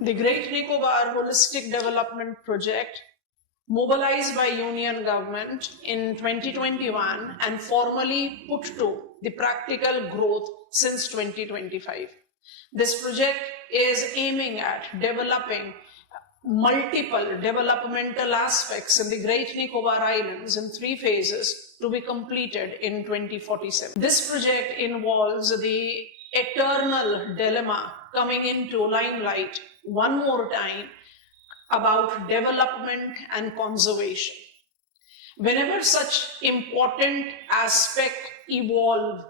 The Great Nicobar Holistic Development Project, mobilized by Union government in 2021 and formally put to the practical growth since 2025. This project is aiming at developing multiple developmental aspects in the Great Nicobar Islands in 3 phases to be completed in 2047. This project involves the eternal dilemma coming into limelight one more time about development and conservation. Whenever such important aspect evolve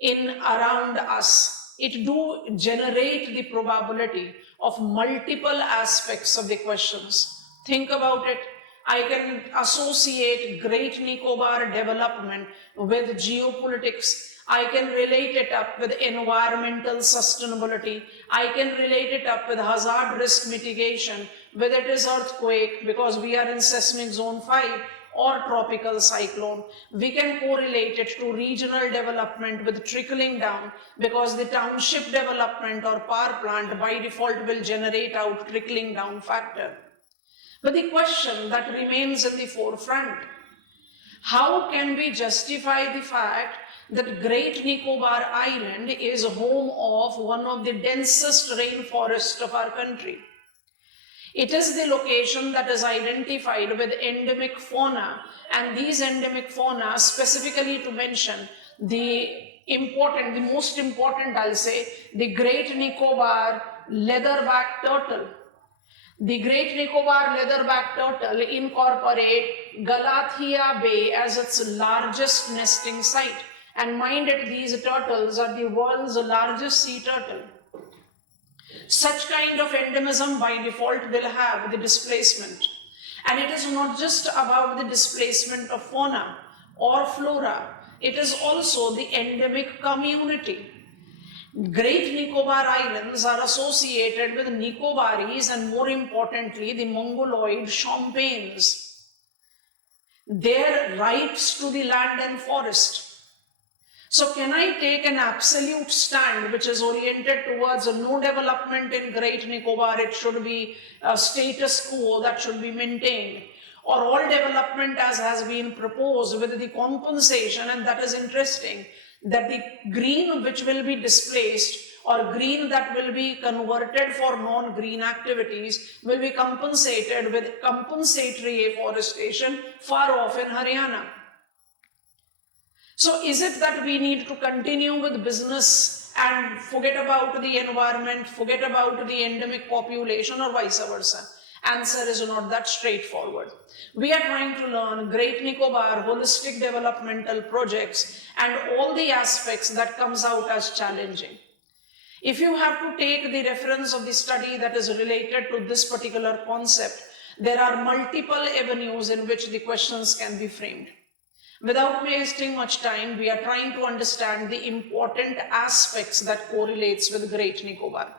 in around us, it do generate the probability of multiple aspects of the questions. Think about it. I can associate Great Nicobar development with geopolitics. I can relate it up with environmental sustainability. I can relate it up with hazard risk mitigation, whether it is earthquake because we are in seismic zone 5 or tropical cyclone. We can correlate it to regional development with trickling down because the township development or power plant by default will generate out trickling down factor. But the question that remains in the forefront, how can we justify the fact that Great Nicobar Island is home of one of the densest rainforests of our country? It is the location that is identified with endemic fauna, and these endemic fauna, specifically to mention the most important, I'll say, the Great Nicobar leatherback turtle. The Great Nicobar leatherback turtle incorporate Galathea Bay as its largest nesting site. And mind it, these turtles are the world's largest sea turtle. Such kind of endemism by default will have the displacement. And it is not just about the displacement of fauna or flora, it is also the endemic community. Great Nicobar Islands are associated with Nicobaris and more importantly the Mongoloid Champanes. Their rights to the land and forest. So can I take an absolute stand which is oriented towards no development in Great Nicobar, it should be a status quo that should be maintained, or all development as has been proposed with the compensation, and that is interesting, that the green which will be displaced or green that will be converted for non-green activities will be compensated with compensatory afforestation far off in Haryana. So is it that we need to continue with business and forget about the environment, forget about the endemic population, or vice versa? Answer is not that straightforward. We are trying to learn Great Nicobar holistic developmental projects and all the aspects that comes out as challenging. If you have to take the reference of the study that is related to this particular concept, there are multiple avenues in which the questions can be framed. Without wasting much time, we are trying to understand the important aspects that correlates with Great Nicobar.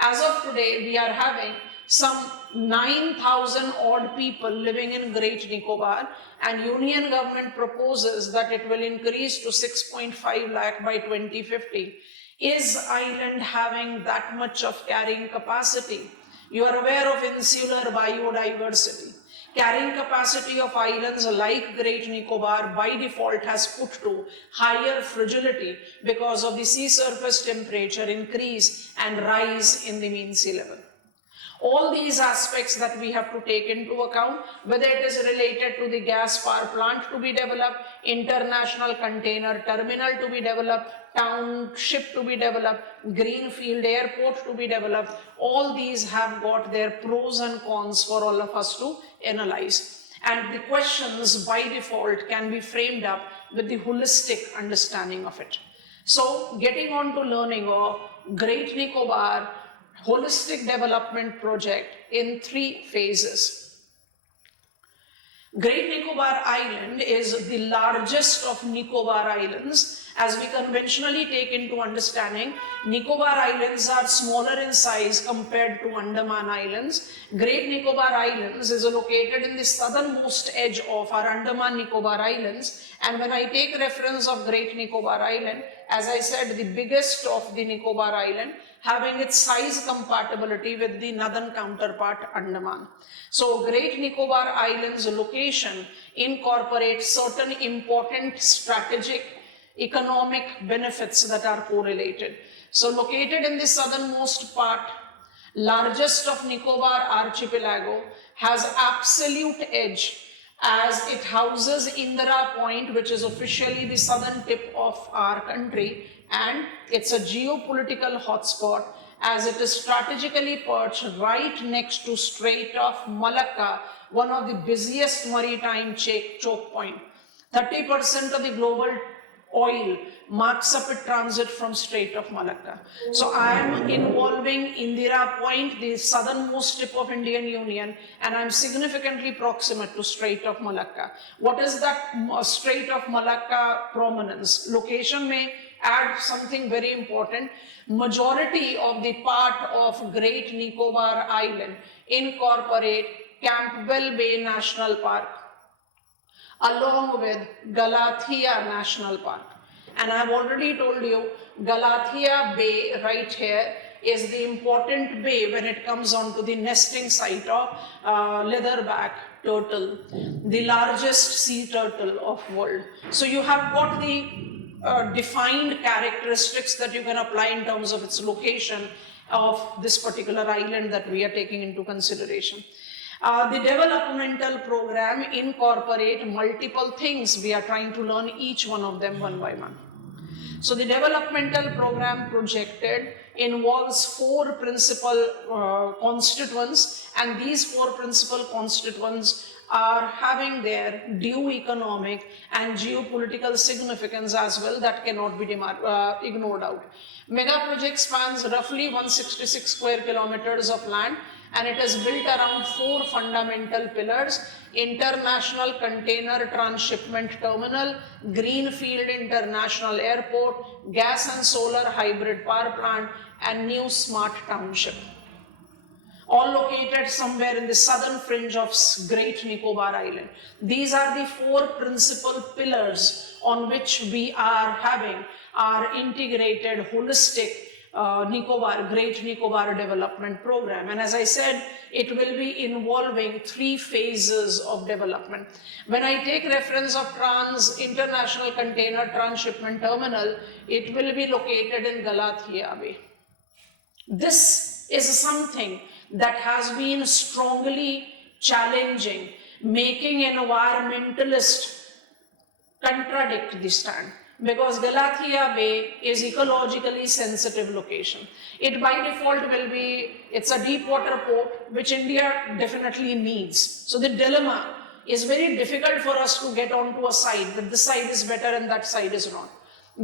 As of today, we are having some 9,000 odd people living in Great Nicobar, and Union government proposes that it will increase to 6.5 lakh by 2050. Is island having that much of carrying capacity? You are aware of insular biodiversity. Carrying capacity of islands like Great Nicobar by default has put to higher fragility because of the sea surface temperature increase and rise in the mean sea level. All these aspects that we have to take into account, whether it is related to the gas power plant to be developed, international container terminal to be developed, township to be developed, greenfield airport to be developed, all these have got their pros and cons for all of us to analyze. And the questions by default can be framed up with the holistic understanding of it. So getting on to learning of Great Nicobar holistic development project in 3 phases. Great Nicobar Island is the largest of Nicobar Islands. As we conventionally take into understanding, Nicobar Islands are smaller in size compared to Andaman Islands. Great Nicobar Islands is located in the southernmost edge of our Andaman Nicobar Islands, and when I take reference of Great Nicobar Island, as I said, the biggest of the Nicobar Island, having its size compatibility with the northern counterpart Andaman. So Great Nicobar Islands location incorporates certain important strategic economic benefits that are correlated. So located in the southernmost part, largest of Nicobar archipelago, has absolute edge as it houses Indira Point, which is officially the southern tip of our country, and it's a geopolitical hotspot as it is strategically perched right next to Strait of Malacca, one of the busiest maritime choke point. 30% of the global oil marks up a transit from Strait of Malacca. So I am involving Indira Point, the southernmost tip of Indian Union, and I am significantly proximate to Strait of Malacca. What is that Strait of Malacca prominence? Location may add something very important. Majority of the part of Great Nicobar Island incorporate Campbell Bay National Park along with Galathea National Park. And I've already told you, Galathea Bay right here is the important bay when it comes onto the nesting site of leatherback turtle, the largest sea turtle of world. So you have got the defined characteristics that you can apply in terms of its location of this particular island that we are taking into consideration. The developmental program incorporate multiple things. We are trying to learn each one of them one by one. So the developmental program projected involves 4 principal constituents, and these 4 principal constituents are having their due economic and geopolitical significance as well that cannot be ignored out. Mega project spans roughly 166 square kilometers of land, and it is built around 4 fundamental pillars: International Container Transshipment Terminal, Greenfield International Airport, Gas and Solar Hybrid Power Plant, and New Smart Township. All located somewhere in the southern fringe of Great Nicobar Island. These are the 4 principal pillars on which we are having our integrated, holistic Great Nicobar Development Program. And as I said, it will be involving 3 phases of development. When I take reference of International Container Transshipment Terminal, it will be located in Galathea Bay. This is something that has been strongly challenging, making environmentalists contradict the stand. Because Galathea Bay is ecologically sensitive location. It by default will be, it's a deep water port which India definitely needs. So the dilemma is very difficult for us to get onto a side that this side is better and that side is not.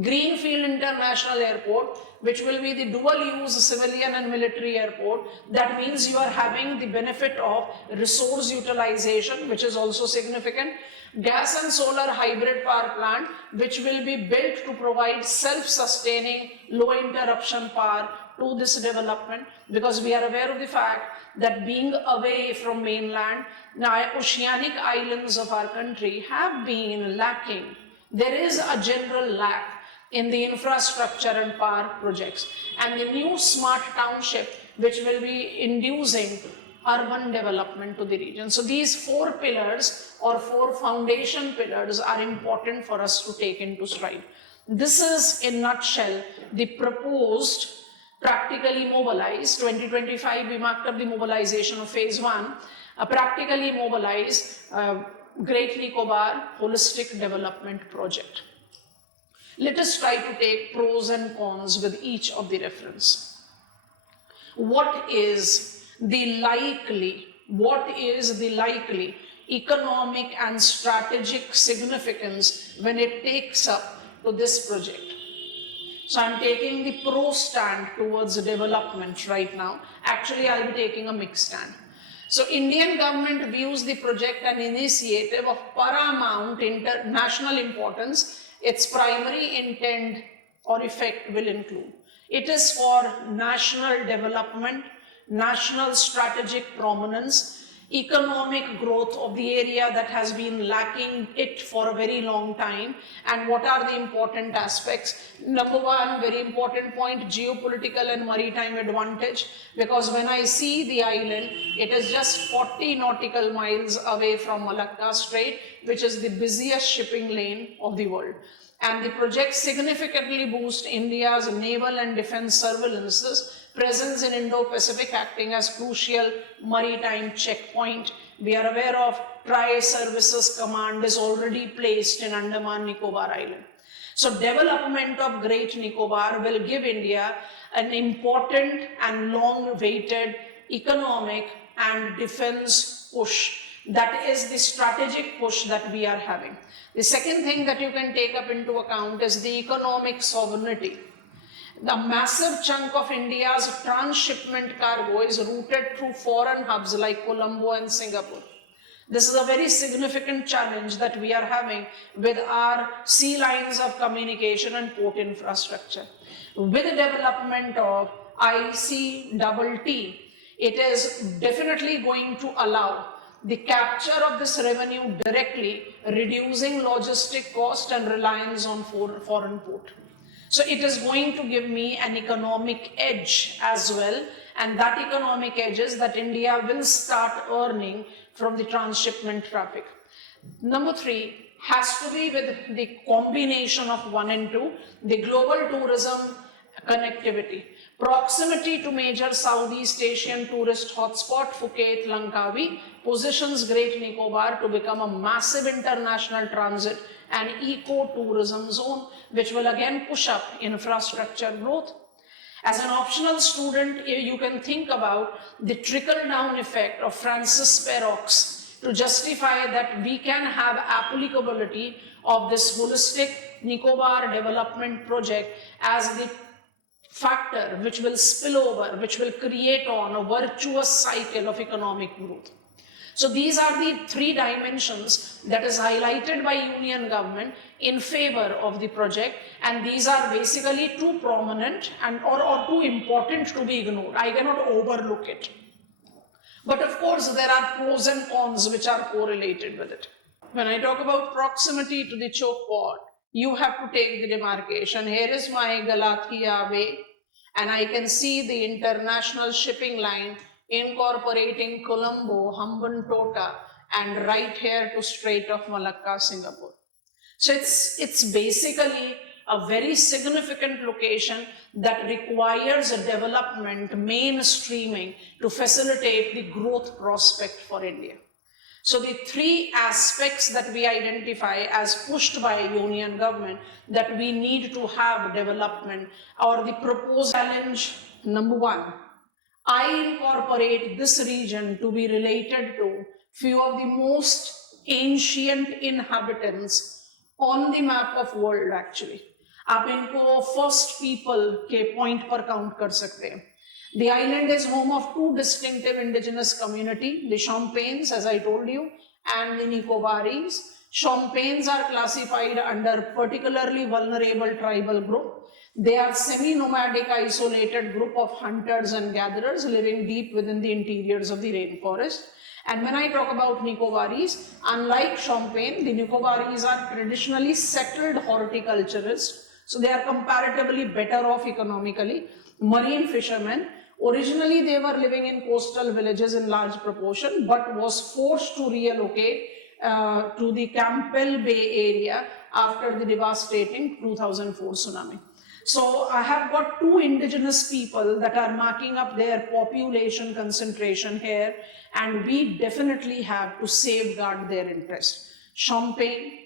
Greenfield International Airport, which will be the dual-use civilian and military airport, that means you are having the benefit of resource utilization, which is also significant. Gas and solar hybrid power plant, which will be built to provide self-sustaining, low-interruption power to this development, because we are aware of the fact that being away from mainland, the oceanic islands of our country have been lacking. There is a general lack in the infrastructure and power projects, and the new smart township, which will be inducing urban development to the region. So these 4 pillars or 4 foundation pillars are important for us to take into stride. This is in a nutshell the proposed practically mobilized 2025. We marked up the mobilization of phase 1, a practically mobilized Great Nicobar Holistic Development Project. Let us try to take pros and cons with each of the reference. What is the likely economic and strategic significance when it takes up to this project? So I'm taking the pro stand towards development right now. Actually, I'll be taking a mixed stand. So Indian government views the project an initiative of paramount national importance. Its primary intent or effect will include: it is for national development, national strategic prominence, economic growth of the area that has been lacking it for a very long time, and what are the important aspects. Number one, very important point, geopolitical and maritime advantage, because when I see the island, it is just 40 nautical miles away from Malacca Strait, which is the busiest shipping lane of the world. And the project significantly boosts India's naval and defense surveillances, presence in Indo-Pacific acting as crucial maritime checkpoint. We are aware of Tri-Services Command is already placed in Andaman Nicobar Island. So development of Great Nicobar will give India an important and long-awaited economic and defense push. That is the strategic push that we are having. The second thing that you can take up into account is the economic sovereignty. The massive chunk of India's transshipment cargo is routed through foreign hubs like Colombo and Singapore. This is a very significant challenge that we are having with our sea lines of communication and port infrastructure. With the development of ICTT, it is definitely going to allow the capture of this revenue directly, reducing logistic cost and reliance on foreign port. So it is going to give me an economic edge as well, and that economic edge is that India will start earning from the transshipment traffic. Number three has to be with the combination of 1 and 2, the global tourism connectivity. Proximity to major Southeast Asian tourist hotspot Phuket, Langkawi positions Great Nicobar to become a massive international transit and eco-tourism zone, which will again push up infrastructure growth. As an optional student, you can think about the trickle-down effect of Francis Perrox to justify that we can have applicability of this holistic Nicobar development project as the factor which will spill over, which will create on a virtuous cycle of economic growth. So these are the three dimensions that is highlighted by Union government in favor of the project, and these are basically too prominent and or too important to be ignored. I cannot overlook it. But of course, there are pros and cons which are correlated with it. When I talk about proximity to the choke port, you have to take the demarcation. Here is my Galathea Bay, and I can see the international shipping line incorporating Colombo, Hambantota, and right here to Strait of Malacca, Singapore. So it's basically a very significant location that requires a development mainstreaming to facilitate the growth prospect for India. So the three aspects that we identify as pushed by Union government that we need to have development, or the proposed challenge number one, I incorporate this region to be related to few of the most ancient inhabitants on the map of world actually. आप इनको first people के point पर count कर सकते हैं. The island is home of two distinctive indigenous community, the Champanes, as I told you, and the Nicobaris. Champanes are classified under particularly vulnerable tribal group. They are semi-nomadic isolated group of hunters and gatherers living deep within the interiors of the rainforest. And when I talk about Nicobaris, unlike Champagne, the Nicobaris are traditionally settled horticulturists. So they are comparatively better off economically. Marine fishermen. Originally, they were living in coastal villages in large proportion, but was forced to relocate to the Campbell Bay area after the devastating 2004 tsunami. So I have got two indigenous people that are marking up their population concentration here, and we definitely have to safeguard their interest. Champagne,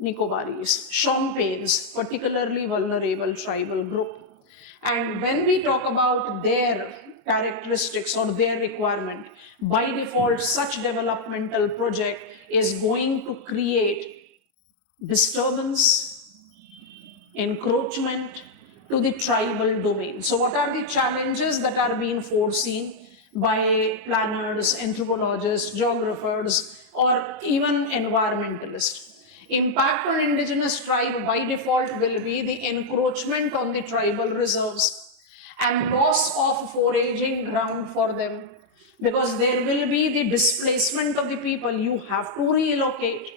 Nicobaris. Champagnes, particularly vulnerable tribal group. And when we talk about their characteristics or their requirement, by default, such developmental project is going to create disturbance, encroachment to the tribal domain. So what are the challenges that are being foreseen by planners, anthropologists, geographers, or even environmentalists? Impact on indigenous tribe by default will be the encroachment on the tribal reserves and loss of foraging ground for them, because there will be the displacement of the people. You have to relocate.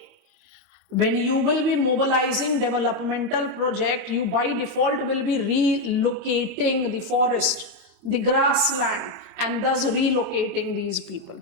When you will be mobilizing developmental project, you by default will be relocating the forest, the grassland, and thus relocating these people.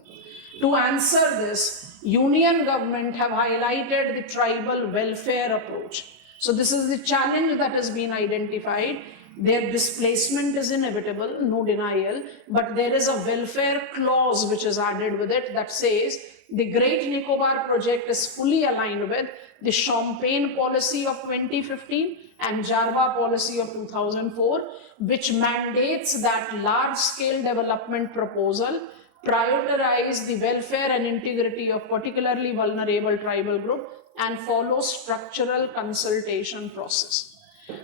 To answer this, Union government have highlighted the tribal welfare approach. So this is the challenge that has been identified. Their displacement is inevitable, no denial, but there is a welfare clause which is added with it that says the Great Nicobar project is fully aligned with the Champagne policy of 2015 and Jarva policy of 2004, which mandates that large-scale development proposal prioritize the welfare and integrity of particularly vulnerable tribal group and follow structural consultation process.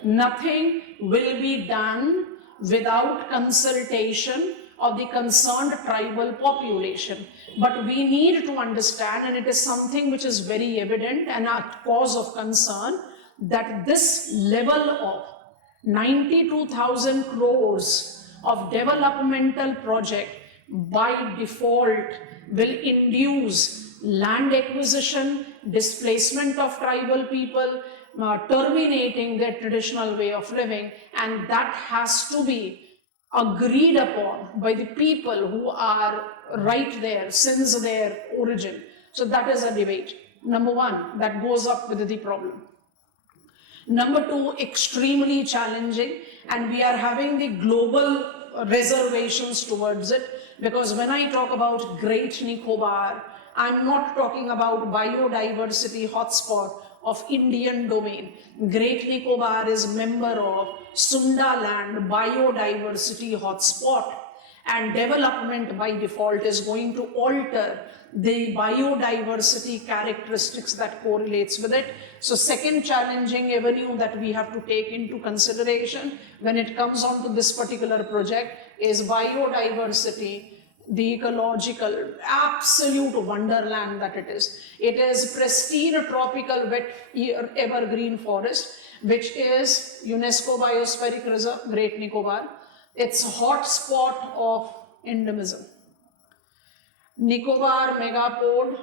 Nothing will be done without consultation of the concerned tribal population. But we need to understand, and it is something which is very evident and a cause of concern, that this level of 92,000 crores of developmental project by default will induce land acquisition, displacement of tribal people, terminating their traditional way of living, and that has to be agreed upon by the people who are right there since their origin. So that is a debate. Number one, that goes up with the problem. Number two, extremely challenging, and we are having the global reservations towards it, because when I talk about Great Nicobar, I'm not talking about biodiversity hotspot of Indian domain. Great Nicobar is member of Sundaland biodiversity hotspot, and development by default is going to alter the biodiversity characteristics that correlates with it. So second challenging avenue that we have to take into consideration when it comes on to this particular project is biodiversity, the ecological absolute wonderland that it is. It is pristine tropical wet evergreen forest, which is UNESCO Biospheric Reserve, Great Nicobar. It's a hot spot of endemism. Nicobar megapode,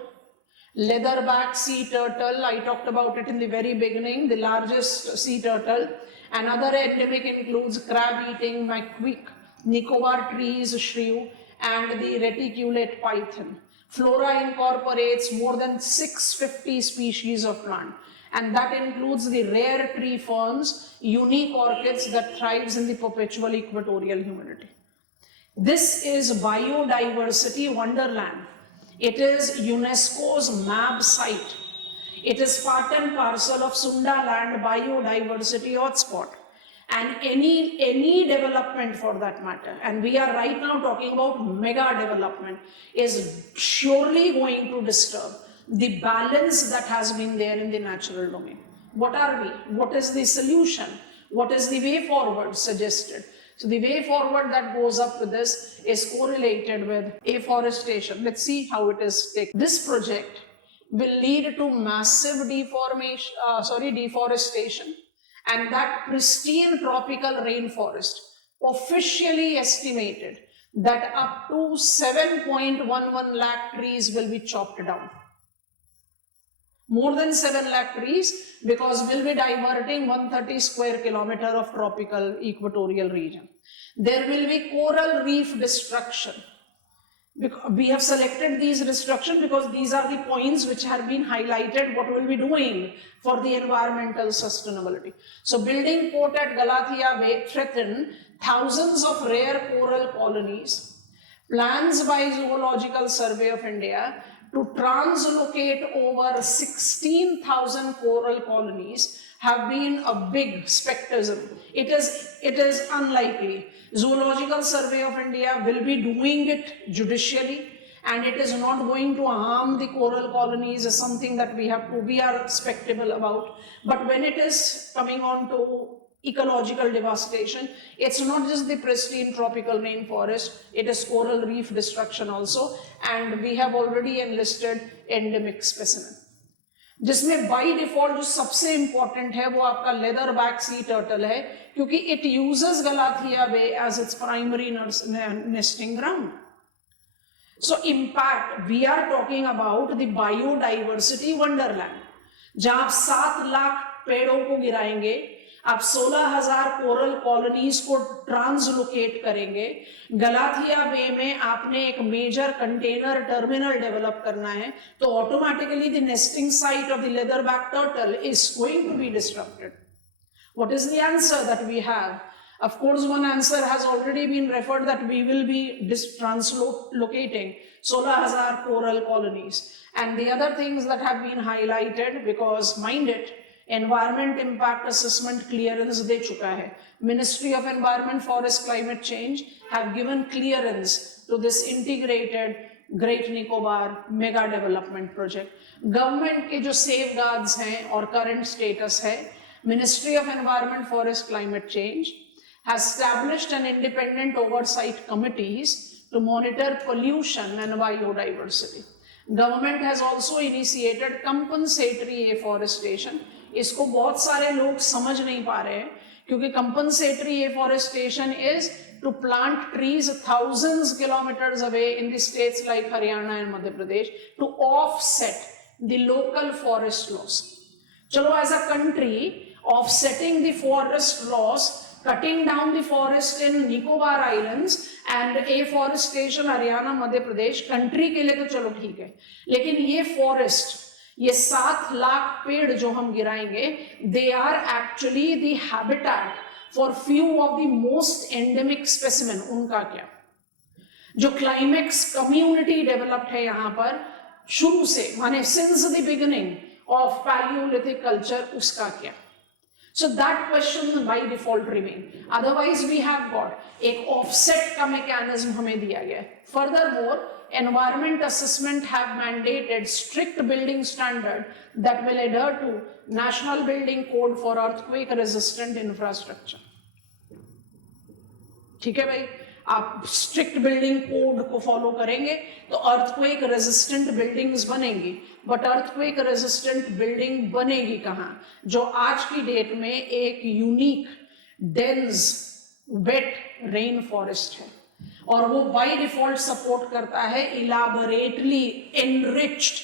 leatherback sea turtle, I talked about it in the very beginning, the largest sea turtle. Another endemic includes crab-eating macaque, Nicobar trees shrew, and the reticulate python. Flora incorporates more than 650 species of plant, and that includes the rare tree ferns, unique orchids that thrives in the perpetual equatorial humidity. This is biodiversity wonderland. It is UNESCO's MAB site. It is part and parcel of Sundaland biodiversity hotspot. And any development for that matter, and we are right now talking about mega development, is surely going to disturb the balance that has been there in the natural domain. What are we? What is the solution? What is the way forward suggested? So the way forward that goes up with this is correlated with afforestation. Let's see how it is taken. This project will lead to massive deforestation, and that pristine tropical rainforest, officially estimated that up to 7.11 lakh trees will be chopped down. More than 7 lakh trees, because we'll be diverting 130 square kilometer of tropical equatorial region. There will be coral reef destruction. We have selected these destruction because these are the points which have been highlighted what we'll be doing for the environmental sustainability. So building port at Galathea Bay threaten thousands of rare coral colonies. Plans by Zoological Survey of India to translocate over 16,000 coral colonies have been a big spectacle. It is unlikely. Zoological Survey of India will be doing it judicially, and it is not going to harm the coral colonies is something that we are respectable about. But when it is coming on to ecological devastation, it's not just the pristine tropical rainforest, it is coral reef destruction also, and we have already enlisted endemic specimen. जिसमें by default जो सबसे important है वो आपका leather back सी turtle है, क्योंकि it uses Galathea Bay as its primary nesting ground. So impact, we are talking about the biodiversity wonderland. जहां आप 7 लाख पेड़ों को गिराएंगे, आप 16,000 कोरल कॉलोनीज को ट्रांसलोकेट करेंगे, गलाथिया बे में आपने एक मेजर कंटेनर टर्मिनल डेवलप करना है, तो automatically the nesting site of the leatherback turtle is going to be disturbed. What is the answer that we have? Of course, one answer has already been referred, that we will be translocating 16,000 coral colonies. And the other things that have been highlighted, because mind it, environment impact assessment clearance de chuka hai. Ministry of Environment, Forest, Climate Change have given clearance to this integrated Great Nicobar mega development project. Government के जो safeguards हैं और current status है, Ministry of Environment, Forest, Climate Change has established an independent oversight committees to monitor pollution and biodiversity. Government has also initiated compensatory afforestation. इसको बहुत सारे लोग समझ नहीं पा रहे हैं, क्योंकि compensatory afforestation is to plant trees thousands kilometers away in the states like Haryana and Madhya Pradesh to offset the local forest loss. चलो, as a country, offsetting the forest loss, cutting down the forest in Nicobar Islands and afforestation Haryana, Madhya Pradesh, country के लिए तो चलो ठीक है, लेकिन ये forest, ये 7 लाख पेड़ जो हम गिराएंगे, they are actually the habitat for few of the most endemic specimen. उनका क्या, जो climax community developed है यहाँ पर शुरू से, माने since the beginning of Paleolithic culture, उसका क्या? So that question by default remain. Otherwise we have got एक offset का mechanism हमें दिया गया है. Furthermore, environment assessment have mandated strict building standard that will adhere to National Building Code for earthquake resistant infrastructure. ठीक है भाई, आप स्ट्रिक्ट बिल्डिंग कोड को फॉलो करेंगे तो अर्थक्वेक रेजिस्टेंट बिल्डिंग्स बनेंगी. बट अर्थक्वेक रेजिस्टेंट बिल्डिंग बनेगी कहाँ? जो आज की डेट में एक unique dense wet rain forest है, और वो बाय डिफॉल्ट सपोर्ट करता है elaborately enriched,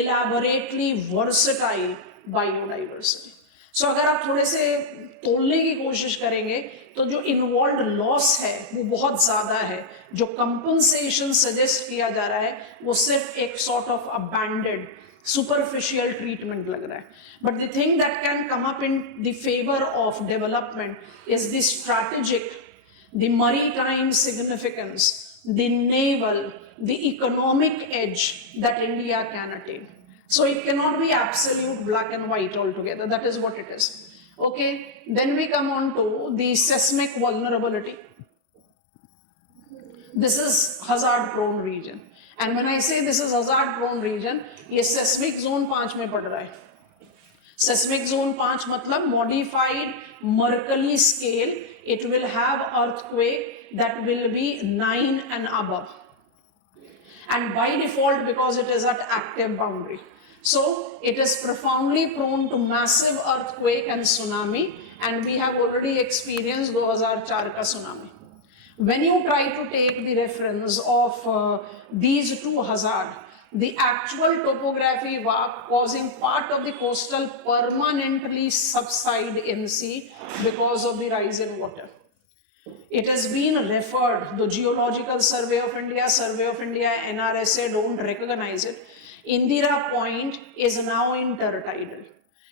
elaborately versatile biodiversity. So अगर आप थोड़े से तोलने की कोशिश करेंगे तो जो इन्वॉल्व लॉस है वो बहुत ज्यादा है. जो कंपनसेशन सजेस्ट किया जा रहा है वो सिर्फ एक sort of abandoned superficial treatment लग रहा है. But the thing that can come up in the favour of development is the strategic, the maritime significance, the naval, the economic edge that India can attain. So it cannot be absolute black and white altogether. That is what it is. Okay, then we come on to the seismic vulnerability. This is hazard prone region. And when I say this is hazard prone region, ये seismic zone 5 में पड़ रहा है. Seismic zone 5 मतलब modified Mercalli scale. It will have earthquake that will be 9 and above. And by default, because it is at active boundary, so it is profoundly prone to massive earthquake and tsunami, and we have already experienced 2004 ka tsunami. When you try to take the reference of these two hazards, the actual topography causing part of the coastal permanently subside in sea because of the rise in water. It has been referred, the Geological Survey of India, NRSA don't recognize it. Indira Point is now intertidal.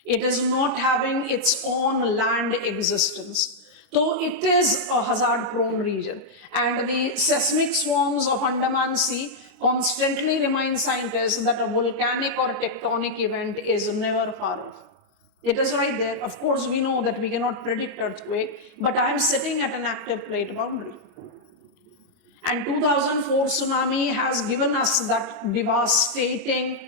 It is not having its own land existence. So it is a hazard prone region. And the seismic swarms of Andaman Sea constantly remind scientists that a volcanic or tectonic event is never far off. It is right there. Of course, we know that we cannot predict earthquake, but I am sitting at an active plate boundary. And 2004 tsunami has given us that devastating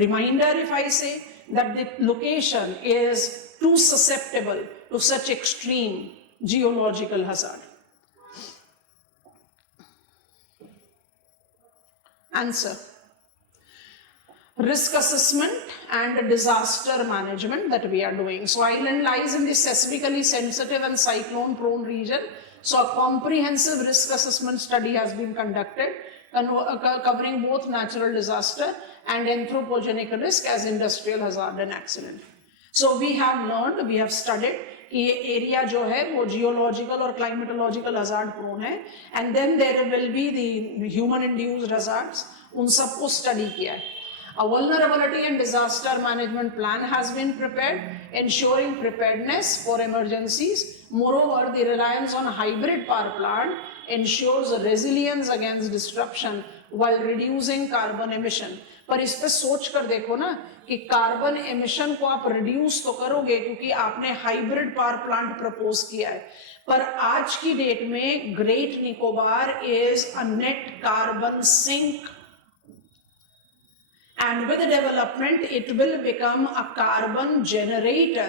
reminder, if I say, that the location is too susceptible to such extreme geological hazard. Answer. Risk assessment and disaster management that we are doing. So island lies in the seismically sensitive and cyclone prone region. So a comprehensive risk assessment study has been conducted covering both natural disaster and anthropogenic risk as industrial hazard and accident. So we have learned, we have studied कि ये area जो है वो geological और climatological hazard prone है, and then there will be the human induced hazards, उन सबको study किया है. A vulnerability and disaster management plan has been prepared, ensuring preparedness for emergencies. Moreover, the reliance on hybrid power plant ensures resilience against disruption while reducing carbon emission. पर इस पे सोच कर देखो ना कि कार्बन एमिशन को आप रिड्यूस तो करोगे क्योंकि आपने हाइब्रिड पावर प्लांट प्रपोज किया है, पर आज की डेट में Great Nicobar is a net carbon sink, and with development it will become a carbon generator.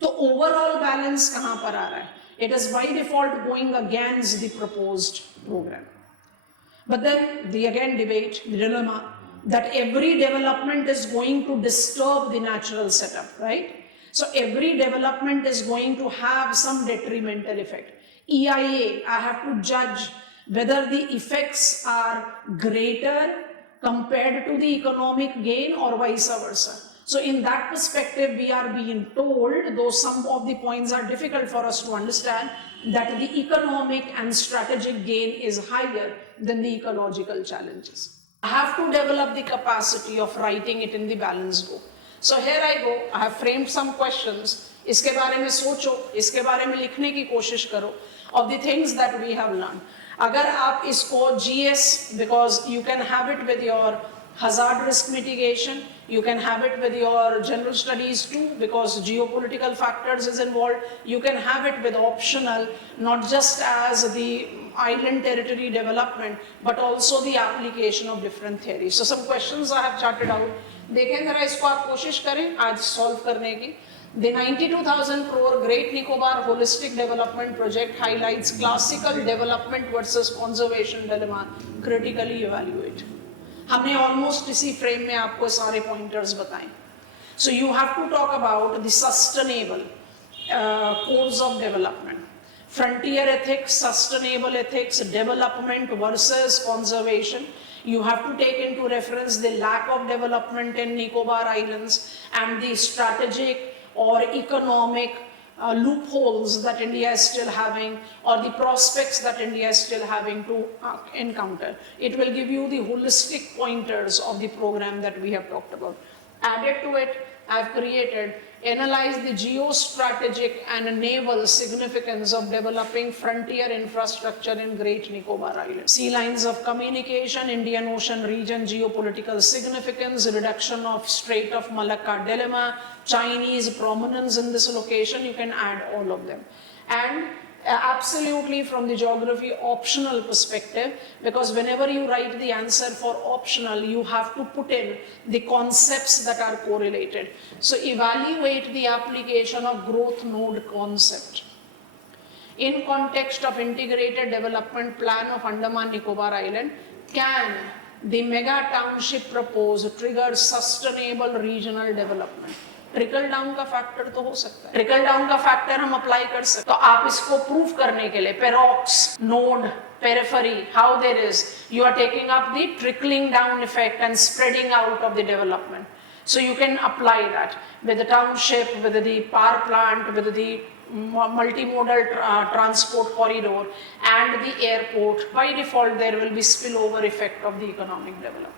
तो overall balance कहां पर आ रहा है? It is by default going against the proposed program. But then the again debate, the dilemma, that every development is going to disturb the natural setup, right? So every development is going to have some detrimental effect. EIA, I have to judge whether the effects are greater compared to the economic gain or vice versa. So in that perspective, we are being told, though some of the points are difficult for us to understand, that the economic and strategic gain is higher than the ecological challenges. I have to develop the capacity of writing it in the balance go. So here I go, I have framed some questions. इसके बारे में सोचो, इसके बारे में लिखने की कोशिश करो of the things that we have learned. अगर आप इसको GS, because you can have it with your hazard risk mitigation, you can have it with your general studies too, because geopolitical factors is involved. You can have it with optional, not just as the island territory development, but also the application of different theories. So some questions I have charted out. देखें जरा इसको आप कोशिश करें आज solve करने की. The 92,000 crore Great Nicobar Holistic Development Project highlights classical development versus conservation dilemma. Critically evaluate. हमने almost इसी frame में आपको सारे pointers बताएं. So you have to talk about the sustainable codes of development. Frontier ethics, sustainable ethics, development versus conservation. You have to take into reference the lack of development in Nicobar Islands and the strategic or economic loopholes that India is still having, or the prospects that India is still having to encounter. It will give you the holistic pointers of the program that we have talked about. Added to it, I have created, analyze the geostrategic and naval significance of developing frontier infrastructure in Great Nicobar Islands. Sea lines of communication, Indian Ocean region geopolitical significance, reduction of Strait of Malacca dilemma, Chinese prominence in this location, you can add all of them. And absolutely from the geography optional perspective, because whenever you write the answer for optional, you have to put in the concepts that are correlated. So evaluate the application of growth node concept in context of integrated development plan of Andaman Nicobar Island. Can the mega township proposed trigger sustainable regional development? Trickle down का factor तो हो सकता है, trickle down का factor हम apply कर सकते हैं. तो आप इसको प्रूव करने के लिए पेरोक्स node periphery, how there is, you are taking up the trickling down effect and spreading out of the development. So you can apply that with the township, with the power plant, with the multimodal transport corridor and the airport. By default there will be spillover effect of the economic development.